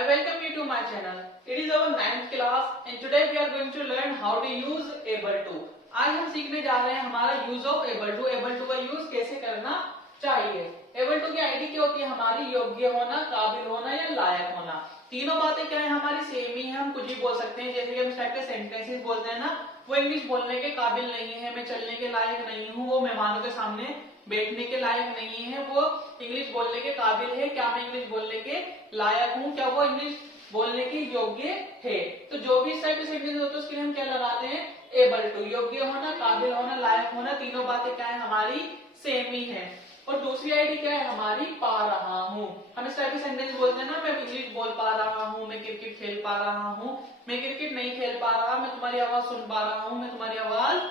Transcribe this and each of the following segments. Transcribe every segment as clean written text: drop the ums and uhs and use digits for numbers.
I welcome you to my channel. It is our 9th class and today we are going to learn how to use able to. आज हम सीखने जा रहे हैं हमारा use of able to का use कैसे करना चाहिए। able to की आईडी क्या होती है? हमारी योग्य होना, काबिल होना या लायक होना। तीनों बातें क्या है? हमारी सेम ही है। हम कुछ भी बोल सकते हैं, जैसे कि हम स्टार्ट के सेंटेंसेस बोलते हैं ना, वो इंग्लिश बोलने के काबिल नहीं है, मैं चलने के लायक नहीं हूँ, वो मेहमानों के सामने बैठने के लायक नहीं है, वो इंग्लिश बोलने के काबिल है, क्या मैं इंग्लिश बोलने के लायक हूँ, क्या वो इंग्लिश बोलने के योग्य है। तो जो भी इस टाइप के सेंटेंस होते हैं उसके लिए हम क्या लगाते हैं? Able to. योग्य होना, काबिल होना, लायक होना, तीनों बातें क्या है? हमारी सेम ही है। और दूसरी आईडी क्या है? हमारी पा रहा हूँ। हम इस टाइप के सेंटेंस बोलते हैं ना, मैं इंग्लिश बोल पा रहा हूँ, मैं क्रिकेट खेल पा रहा हूँ, मैं क्रिकेट नहीं खेल पा रहा, मैं तुम्हारी आवाज सुन पा रहा हूँ, मैं तुम्हारी आवाज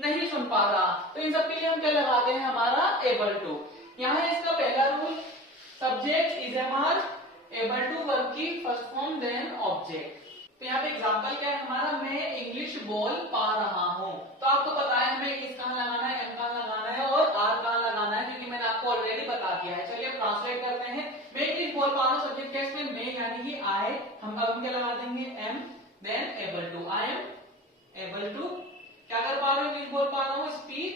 नहीं सुन पा रहा। तो इन सब के लिए हम क्या लगाते हैं? हमारा एबल टू। यहाँ है इसका पहला rule, subject is am are, able to verb की फर्स्ट फॉर्म देन ऑब्जेक्ट। तो यहाँ पे एग्जांपल क्या है हमारा? मैं इंग्लिश बोल पा रहा हूँ। तो आपको पता है हमें इस कहाँ लगाना है, एम कहाँ लगाना है और आर कहाँ लगाना है, क्योंकि मैंने आपको ऑलरेडी बता दिया है। चलिए ट्रांसलेट करते हैं। मैं इंग्लिश बोल पा रहा हूँ, सब्जेक्ट क्या है इसमें? मैं यानी कि आई। हम अब क्या लगा देंगे? Am then able to. I am able to क्या कर पा रहा हूँ? इंग्लिश बोल पा रहा हूँ, speak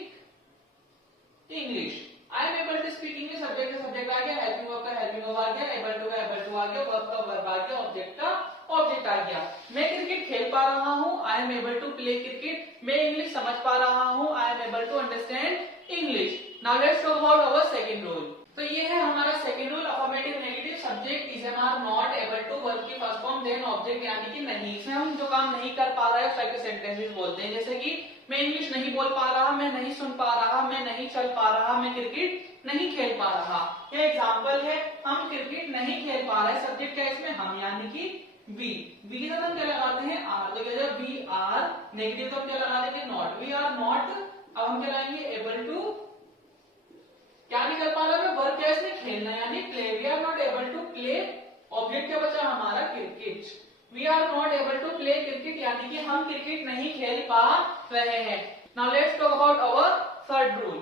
English. I am able to speak English. Subject का सब्जेक्ट आ गया, हेल्पिंग वर्ब का हेल्पिंग वर्ब आ गया, एबल टू का एबल टू आ गया, वर्ब का वर्ब आ गया, ऑब्जेक्ट का ऑब्जेक्ट आ गया। मैं क्रिकेट खेल पा रहा हूँ, I am able to play cricket. मैं इंग्लिश समझ पा रहा हूँ, I am able to understand English. Now let's talk about our second rule. तो ये है हमारा second rule, affirmative negative, subject is am are not able to, verb की फर्स्ट फॉर्म देन ऑब्जेक्ट, यानी कि नहीं। इसमें हम जो काम नहीं कर पा रहे हैं उस टाइप के सेंटेंसेस बोलते हैं, जैसे कि मैं इंग्लिश नहीं बोल पा रहा, मैं नहीं सुन पा रहा, मैं नहीं चल पा रहा, मैं क्रिकेट नहीं खेल पा रहा। ये एग्जांपल है, हम क्रिकेट नहीं खेल पा रहे। सब्जेक्ट क्या है इसमें? हम, यानी कि वी। वी के साथ हम क्या लगाते हैं? आर। तो क्या वी आर, नेगेटिव तो हम क्या लगा देंगे? नॉट। We are not. अब हम क्या लाएंगे? Able to. क्या नहीं कर पा रहा है? वर्ब क्या है इसमें? खेलना, यानी play. We are not able to play. Object क्या बचा हमारा? Cricket. We are not able to play cricket, यानी कि हम क्रिकेट नहीं खेल पा रहे हैं। Now let's talk about our third rule.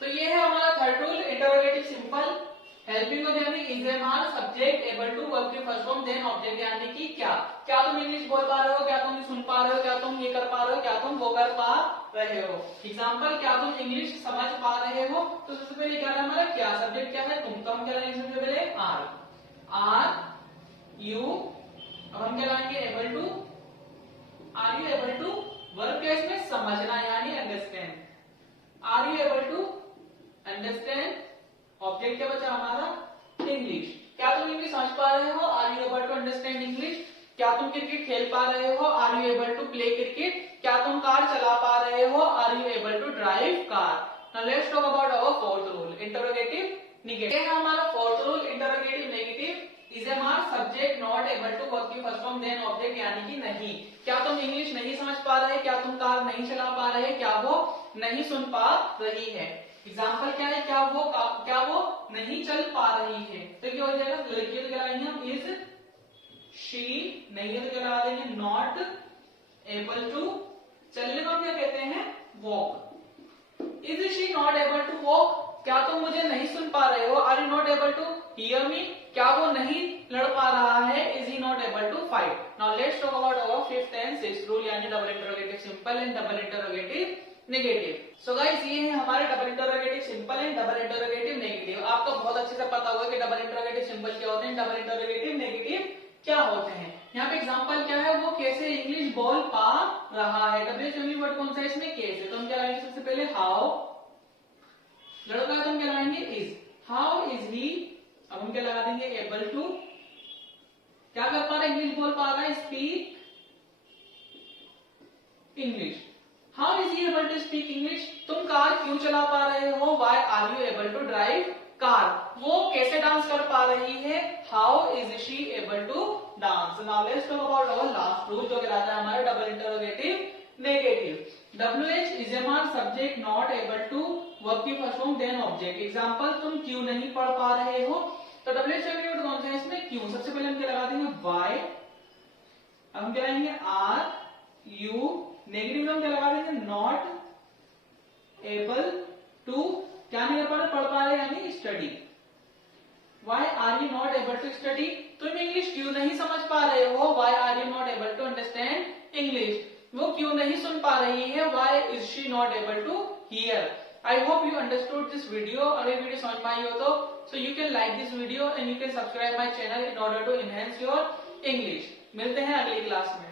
तो ये है हमारा third rule, interrogative simple, helping verb यानी is am are, subject able to, verb की फर्स्ट फॉर्म देन ऑब्जेक्ट, यानी कि क्या। क्या तुम इंग्लिश बोल पा रहे हो? क्या तुम सुन पा रहे हो? क्या तुम ये कर पा रहे हो? क्या तुम वो कर पा रहे हो? एग्जाम्पल, क्या तुम इंग्लिश समझ पा रहे हो? तो सबसे पहले क्या है हमारा? क्या। सब्जेक्ट क्या है? तुम। तो हम क्या लाएंगे सबसे पहले? आर। Are you. अब हम क्या लाएंगे? Able to. Are you able to, verb क्या इसमें? समझना, यानी understand. Are you able to understand, object क्या बचा हमारा? इंग्लिश। क्या तुम इंग्लिश समझ पा रहे हो? Are you able to understand English. क्या तुम क्रिकेट खेल पा रहे हो? Are you able to play cricket. क्या तुम कार चला पा रहे हो? Are you able to drive car. Now let's talk about our fourth rule, interrogative negative. ये है हमारा fourth rule, interrogative negative, is am are, subject not able to, verb की फर्स्ट फॉर्म देन ऑब्जेक्ट, यानी कि नहीं। क्या तुम English नहीं समझ पा रहे? क्या तुम कार नहीं चला पा रहे? क्या वो नहीं सुन पा रही है? एग्जाम्पल क्या है? क्या वो नहीं चल पा रही है। तो क्या हो जाएगा? लड़की तो क्या लगाएंगे हम? Is she. नहीं है तो क्या लगा देंगे? Not able to. चलने को हम क्या कहते हैं? Walk. Is she not able to walk. क्या तुम मुझे नहीं सुन पा रहे हो? Are you not able to hear me. क्या वो नहीं लड़ पा रहा है? Is he not able to fight. Now let's talk about our fifth and sixth rule, यानी double interrogative simple and double interrogative negative. So guys, ये है हमारे double interrogative simple and double interrogative negative. आपको बहुत अच्छे से पता होगा कि डबल इंटरोगेटिव सिंपल क्या होते हैं, डबल इंटरोगेटिव नेगेटिव क्या होते हैं। यहाँ पे एग्जांपल क्या है? वो कैसे इंग्लिश बोल पा रहा है। डब्ल्यू वर्ड कौन सा है इसमें? कैसे। तो हम क्या लाएंगे सबसे पहले? हाउ। लड़का है तो हम क्या लाएंगे? इज। How is he. अब हम क्या लगा देंगे? Able to. क्या कर पा रहा है? इंग्लिश बोल पा रहा है, speak English. How is he able to speak English. तुम कार क्यों चला पा रहे हो? Why are you able to drive car. वो कैसे डांस कर पा रही है? How is she able to dance. Now let's talk about our last rule, जो कहलाता है हमारा double interrogative negative. WH is am are, subject not able to, verb की first form then object. Example, तुम क्यों नहीं पढ़ पा रहे हो? तो WH वर्ड कौन सा है इसमें? क्यों। सबसे पहले हम क्या लगा देंगे? वाई। अब हम क्या लगाएंगे? Are you. नेगेटिव हम क्या लगा देंगे? Not able to. क्या नहीं कर पा रहे? पढ़ पा रहे, यानी study. Why are you not able to study. तुम इंग्लिश क्यों नहीं समझ पा रहे हो? Why are you not able to understand English? वो क्यों नहीं सुन पा रही है? Why is she not able to hear? I hope you understood this video. अगर वीडियो समझ में आई हो तो so you can like this video and you can subscribe my channel in order to enhance your English. मिलते हैं अगली class में.